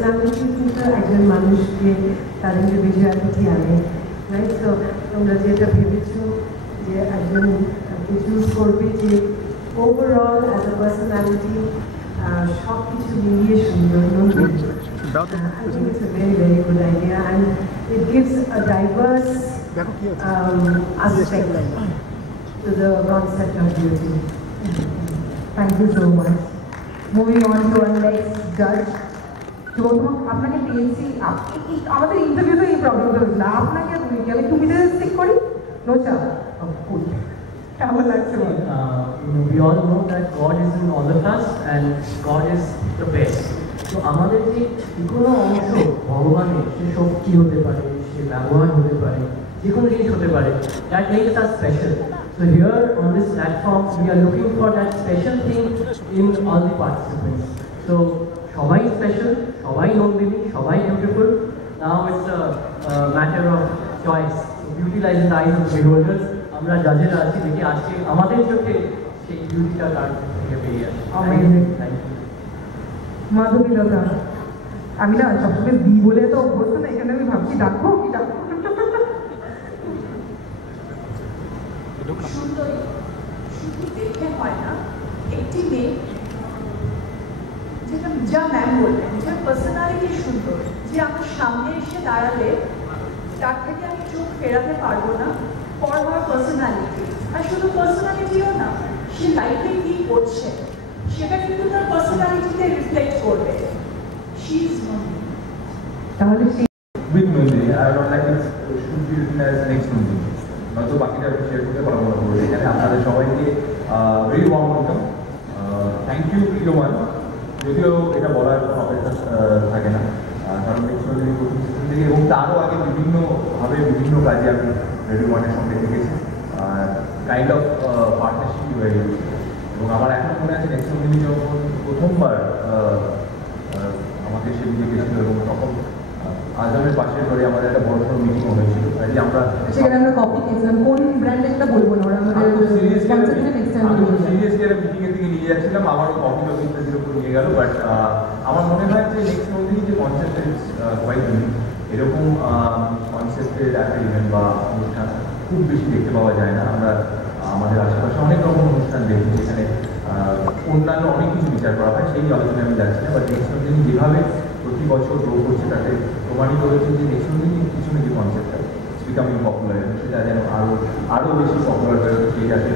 Personality কিন্তু একজন মানুষকে তার ইন্ডিভিজুয়ালিটি আনে, রাইট? সো তোমরা যেটা ভেবেছো যে একজন চুজ করবে যে ওভারঅল অ্যাজ আ পার্সোনালিটি সব কিছু মিলিয়ে সুন্দর, I think it's a very, very good idea, and it gives a diverse aspect to the concept of beauty. Thank you so much. Moving on to our next judge. প্রথম আপনাকে পেয়েছি, আমাদের ইন্টারভিউতে এই প্রবলেমটা হয়েছিল, আপনাকে আমি টু মিটার স্টিক করি নো চাপ। কেমন লাগছে? We all know that God is in all of us and God is the best. তো আমাদের যে কোনো অংশ ভগবানের, সে শক্তি হতে পারে, সে ব্যবহার হতে পারে, যে কোনো জিনিস হতে পারে, that makes us special. So here on this platform we are looking for that special thing in all the participants. So সবাই স্পেশাল, সবাই নন্দিনী, সবাই beautiful. Now it's a matter of choice. So beauty lies in the eyes of the beholders. আমরা জাজেরা আছি, দেখি আজকে আমাদের চোখে সেই বিউটিটা তার থেকে বেরিয়ে আসে। মাধবীলতা, আমি না সবসময় দি বলে তো অভ্যস্ত না, এখানে আমি ভাবছি ডাকবো কি ডাকবো। সুন্দরী শুধু দেখে হয় না, একটি মেয়ে যেটা যা ম্যাম বললেন যে পার্সোনালিটি সুন্দর, যে আমার সামনে এসে দাঁড়ালে তার থেকে আমি চোখ ফেরাতে পারবো না, ফর হার পার্সোনালিটি। আর শুধু পার্সোনালিটিও না, সে লাইফে কি করছে সেটা কিন্তু তার পার্সোনালিটিতে রিফ্লেক্ট করবে। She is Nandini. তাহলে with Nandini, I would like it should be written as next Nandini. নয়তো বাকিটা আমি শেয়ার করতে পারবো না। এখানে আপনাদের সবাইকে very warm welcome, thank you প্রিয় ওয়ান। যদিও এটা বলার কোনো অপেক্ষা থাকে না, কারণ নেক্সট নন্দিনী প্রথম সিজন থেকে এবং তারও আগে বিভিন্নভাবে বিভিন্ন কাজে আমি রেডিও ওয়ানের সঙ্গে থেকেছি, কাইন্ড অফ পার্টনারশিপই হয়ে গেছে। এবং আমার এখন মনে আছে নেক্সট নন্দিনী যখন প্রথমবার আমাদের সেদিকে গেছিল এবং তখন আজমের পাশের ঘরে আমাদের একটা বড় সড়ো মিটিংও হয়েছিল, তাই আমরা সেখানে আমরা কপি খেয়েছিলাম, কোন ব্র্যান্ডেরটা বলবো না, ওরা আমাদের সিরিয়াসলি একটা মিটিংয়ের দিকে নিয়ে যাচ্ছিলাম, আমারও কপি টপি ইত্যাদির উপর নিয়ে গেল। বাট আমার মনে হয় যে নেক্সট নন্দিনী যে কনসেপ্টের কোয়াইট ইউনিক, এরকম কনসেপ্টের একটা ইভেন্ট বা অনুষ্ঠান খুব বেশি দেখতে পাওয়া যায় না। আমরা আমাদের আশেপাশে অনেক রকম অনুষ্ঠান দেখি যেখানে অন্যান্য অনেক কিছু বিচার করা হয়, সেই আলোচনায় আমি যাচ্ছি না। বাট নেক্সট নন্দিনী যেভাবে প্রতি বছর গ্রো করছে তাতে প্রমাণিত হয়েছে যে নেক্সট নন্দিনীর পিছনে যে কনসেপ্টটা বিকামিং পপুলার, সেটা যেন আরও বেশি পপুলার হয়ে সেই জাতীয়